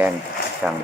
รงจัง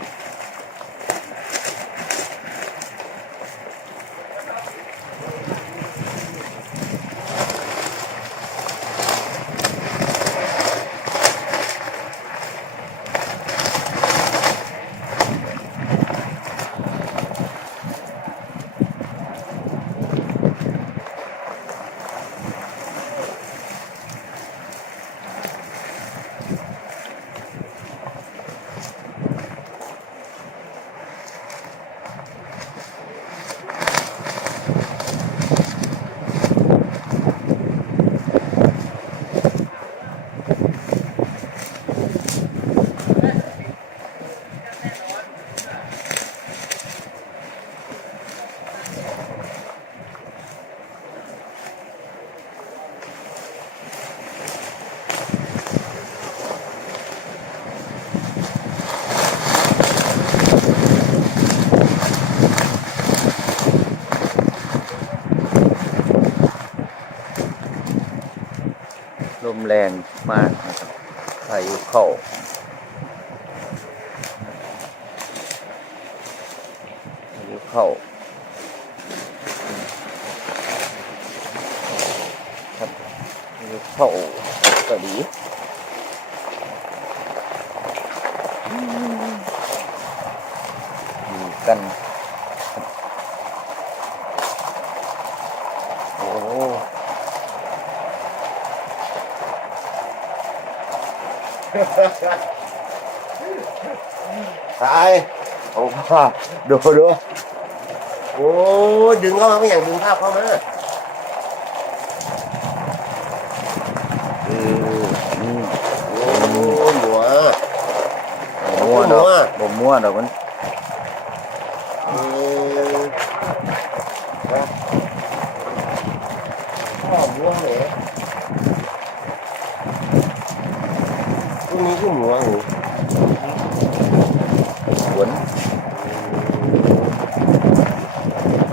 ลมแรงมากนะครับพายุเข้าพายุเข้าครับพายุเข้าก็ดีอยู่กันโอ้ตายโอ้พ่อดูโอ้ดึงเข้ามาไม่อย่างดึงภาพเข้ามาโอ้หัวมั่วดอกบ่มั่วดอกมันพ่อหัวเหรอพวกนี้ก็หัวหูฝน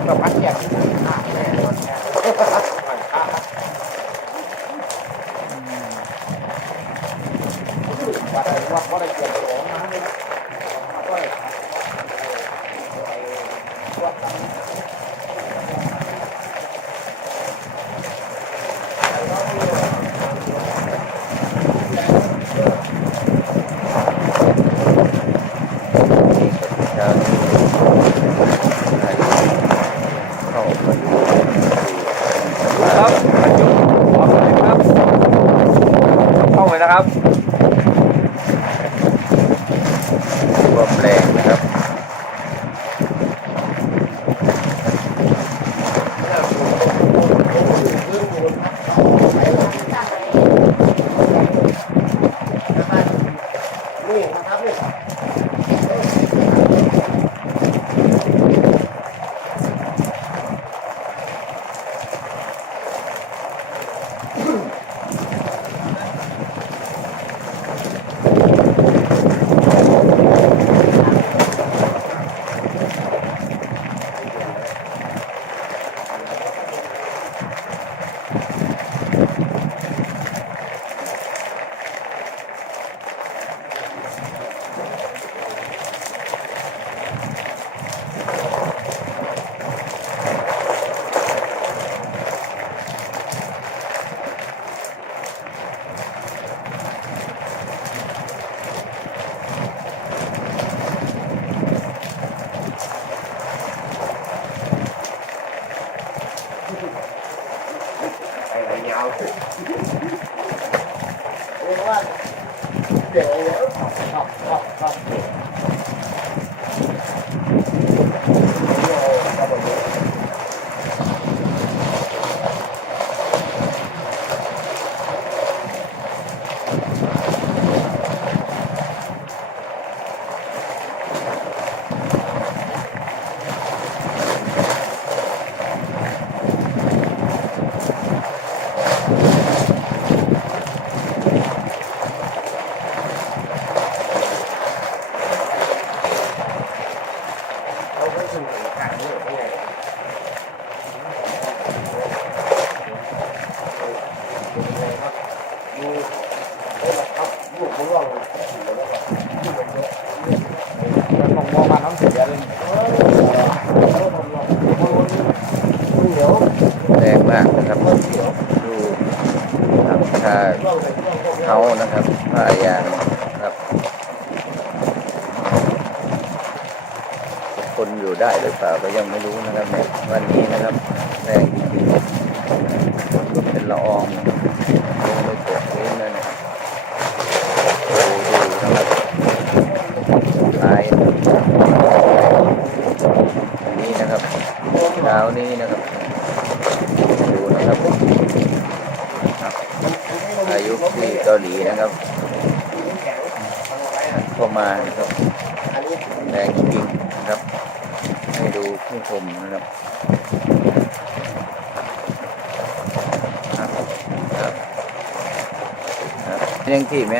ก็พัดแยกที่ข้าแน่นอนแน่ว่าได้เกี่ยวกับน้ำเลยนะเข้าไปนะครับลมแรงนะครับนี่ครับนี่ยาวเรียกว่าเดี๋ยวขับลูกมันร่วง ได้หรือเปล่าก็ยังไม่รู้นะครับเนี่ยวันนี้นะครับแรงจริงๆเป็นละอองลงไปกดพื้นนั่นนะครับดูนะครับลายนี้นะครับเช้านี้นะครับดูนะครับพายุที่เกาหลีนะครับเข้ามานะครับแรงจริงนะครับให้ดูผู้ชมนะครับยังกี่ไหม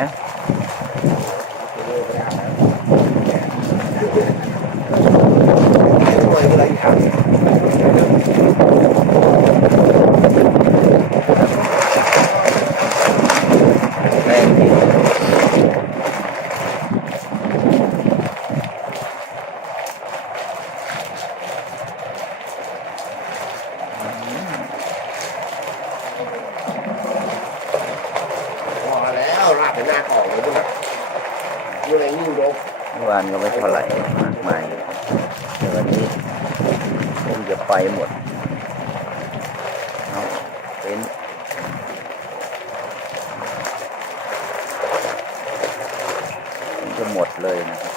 แรงจริงลาดไปหน้าต่อเลยด้วยอยู่ในยิ่งโดบ เมื่อวานก็ไม่เท่าไหร่มากมายแต่วันนี้คงจะไปหมดเอาเป็นจะหมดเลยนะครับ